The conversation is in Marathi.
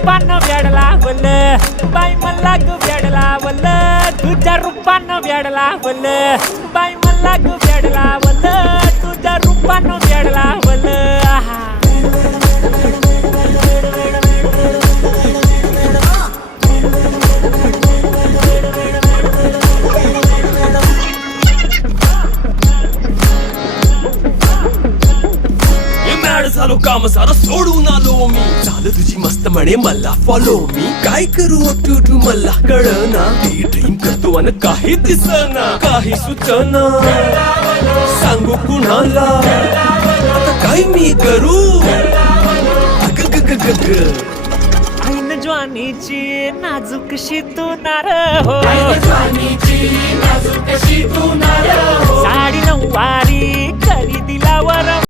रूपानं वेड लावलं बाई मला ग वेड लावलं तुझ्या रूपानं वेड लावलं बाई मला ग वेड लावलं तुझ्या रूपानं वेड लावलं आहा. झालो काम सारा सोडून आलो मी चाल तुझी मस्त म्हणे मला फॉलो मी काय करू टू मला कळना ती ड्रीम करतो आणि काही दिसना काही सुचना सांगू कुणाला आता काय मी करू ऐन ज्वानीची नाजूकशी तू नार हो साडी नऊवारी खरी दिलावर